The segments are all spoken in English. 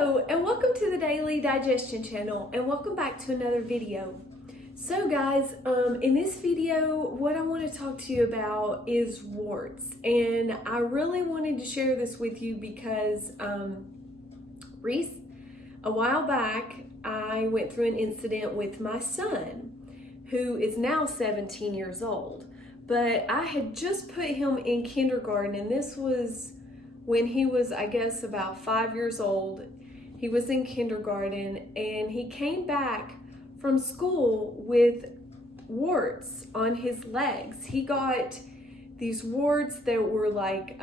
Hello and welcome to the Daily Digestion channel and welcome back to another video. So guys, in this video what I want to talk to you about is warts, and I really wanted to share this with you because Reese, a while back I went through an incident with my son who is now 17 years old, but I had just put him in kindergarten, and this was when he was, I guess, about 5 years old. He was in kindergarten and he came back from school with warts on his legs. He got these warts that were like,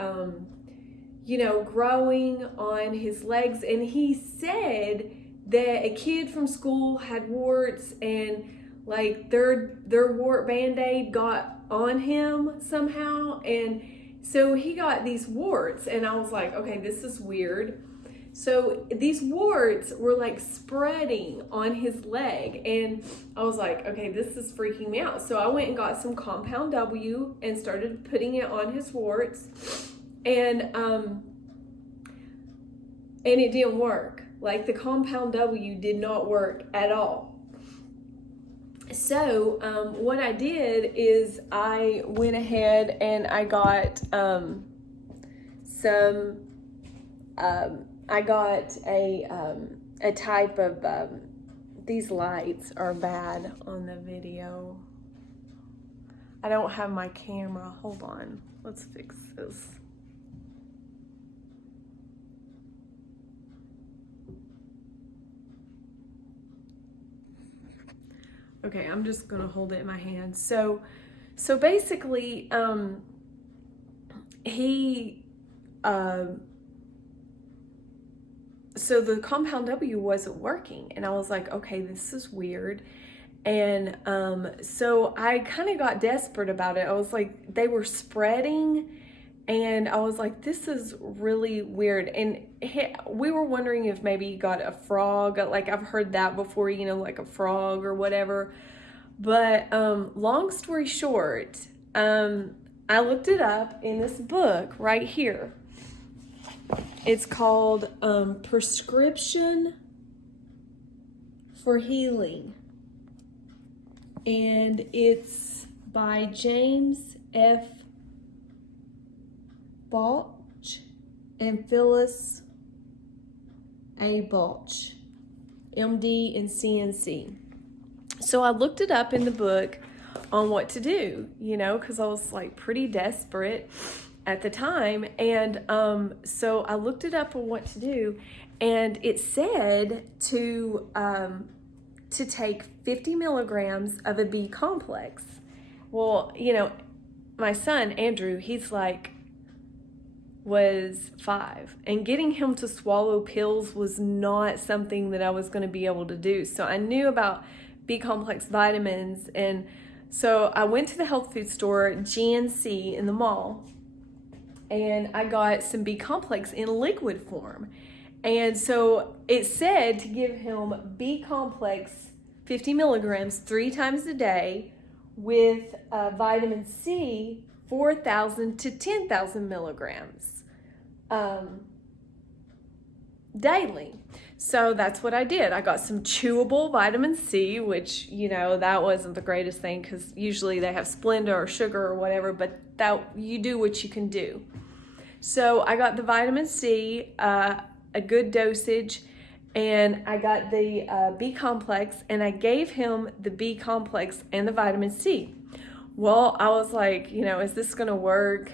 growing on his legs. And he said that a kid from school had warts and like their wart Band-Aid got on him somehow. And so he got these warts, and I was like, okay, this is weird. So these warts were like spreading on his leg, and I was like, okay, this is freaking me out. So I went and got some Compound W and started putting it on his warts, and it didn't work. Like the Compound W did not work at all. So what I did is I went ahead and I got a type of these lights are bad on the video. I don't have my camera. Hold on. Let's fix this. Okay, I'm just gonna hold it in my hand. So basically, so the Compound W wasn't working, and I was like, okay, this is weird. And so I kind of got desperate about it. I was like, they were spreading, and I was like, this is really weird. And we were wondering if maybe he got a frog. Like I've heard that before, like a frog or whatever. But long story short, I looked it up in this book right here. It's called Prescription for Healing. And it's by James F. Balch and Phyllis A. Balch, MD and CNC. So I looked it up in the book on what to do, because I was like pretty desperate at the time. And so I looked it up on what to do, and it said to take 50 milligrams of a B complex. Well, my son, Andrew, was 5, and getting him to swallow pills was not something that I was going to be able to do. So I knew about B complex vitamins, and so I went to the health food store, GNC, in the mall, and I got some B complex in liquid form. And so it said to give him B complex 50 milligrams 3 times a day with vitamin C 4,000 to 10,000 milligrams daily. So that's what I did. I got some chewable vitamin C, which, that wasn't the greatest thing because usually they have Splenda or sugar or whatever, but that you do what you can do. So I got the vitamin C, a good dosage, and I got the B complex, and I gave him the B complex and the vitamin C. Well, I was like, is this going to work?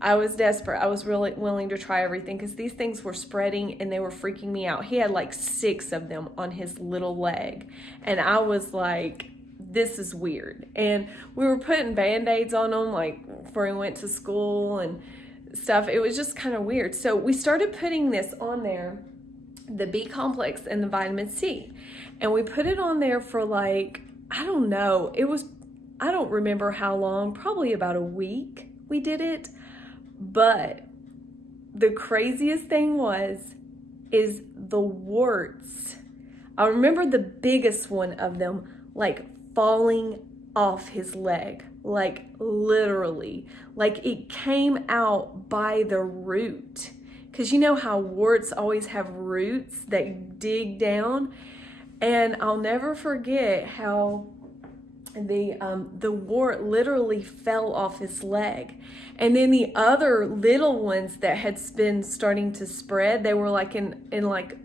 I was desperate. I was really willing to try everything because these things were spreading and they were freaking me out. He had like 6 of them on his little leg. And I was like, this is weird. And we were putting Band-Aids on him like before he went to school and stuff. It was just kind of weird. So we started putting this on there, the B complex and the vitamin C. And we put it on there for like, I don't know. I don't remember how long, probably about a week we did it. But the craziest thing is the warts. I remember the biggest one of them like falling off his leg, like literally, like it came out by the root because you know how warts always have roots that dig down. And I'll never forget how the wart literally fell off his leg. And then the other little ones that had been starting to spread, they were like in like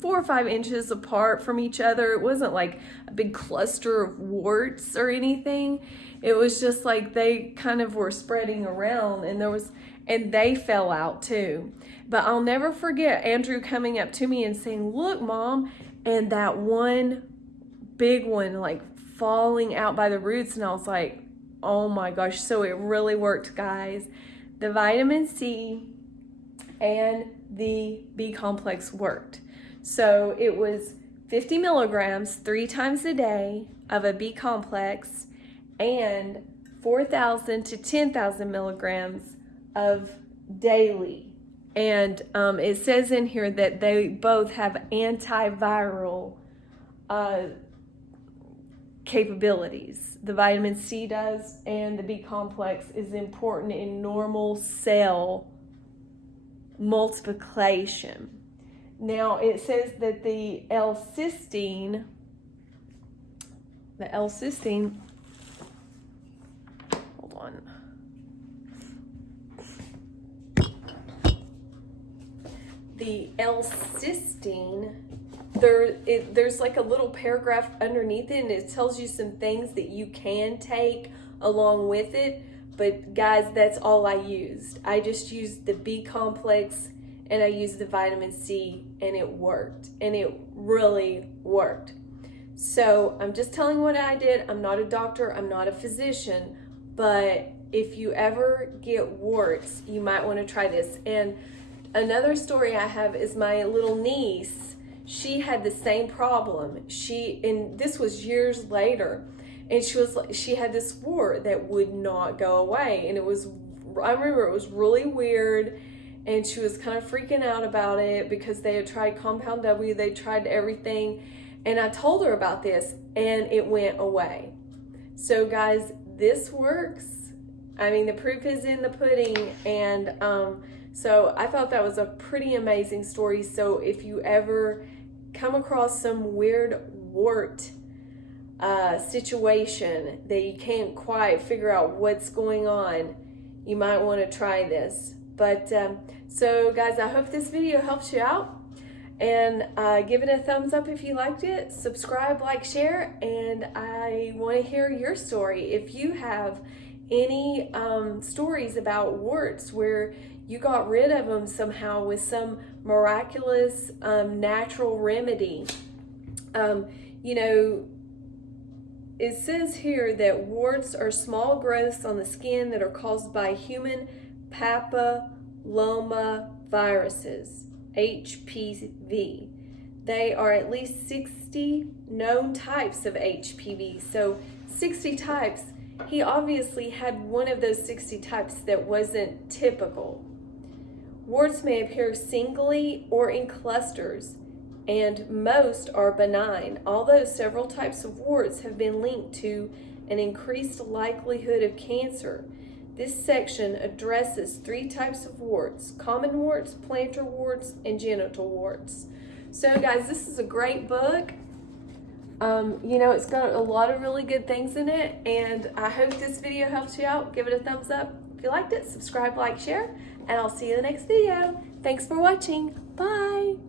4 or 5 inches apart from each other. It wasn't like a big cluster of warts or anything. It was just like they kind of were spreading around, and they fell out too. But I'll never forget Andrew coming up to me and saying, "Look, Mom," and that one big one like falling out by the roots. And I was like, oh my gosh. So it really worked, guys. The vitamin C and the B complex worked. So it was 50 milligrams 3 times a day of a B complex and 4,000 to 10,000 milligrams of daily. And it says in here that they both have antiviral capabilities. The vitamin C does, and the B complex is important in normal cell multiplication. Now it says that the L-cysteine, hold on. The L-cysteine, there's like a little paragraph underneath it, and it tells you some things that you can take along with it. But guys, that's all I used. I just used the B complex and I used the vitamin C, and it worked, and it really worked. So I'm just telling what I did. I'm not a doctor, I'm not a physician, but if you ever get warts, you might want to try this. And another story I have is my little niece. She had the same problem. And this was years later, and she had this wart that would not go away. And I remember it was really weird, and she was kind of freaking out about it because they had tried Compound W, they tried everything. And I told her about this, and it went away. So guys, this works. I mean, the proof is in the pudding. And so I thought that was a pretty amazing story. So if you ever come across some weird wart situation that you can't quite figure out what's going on, you might want to try this. But so guys, I hope this video helps you out, and give it a thumbs up if you liked it. Subscribe, like, share, and I want to hear your story. If you have any stories about warts where you got rid of them somehow with some miraculous natural remedy. You know, it says here that warts are small growths on the skin that are caused by human papillomaviruses, HPV. They are at least 60 known types of HPV. So 60 types. He obviously had one of those 60 types that wasn't typical. Warts may appear singly or in clusters, and most are benign, although several types of warts have been linked to an increased likelihood of cancer. This section addresses 3 types of warts: common warts, plantar warts, and genital warts. So guys, this is a great book. You know, it's got a lot of really good things in it, and I hope this video helps you out. Give it a thumbs up if you liked it. Subscribe, like, share, and I'll see you in the next video. Thanks for watching. Bye.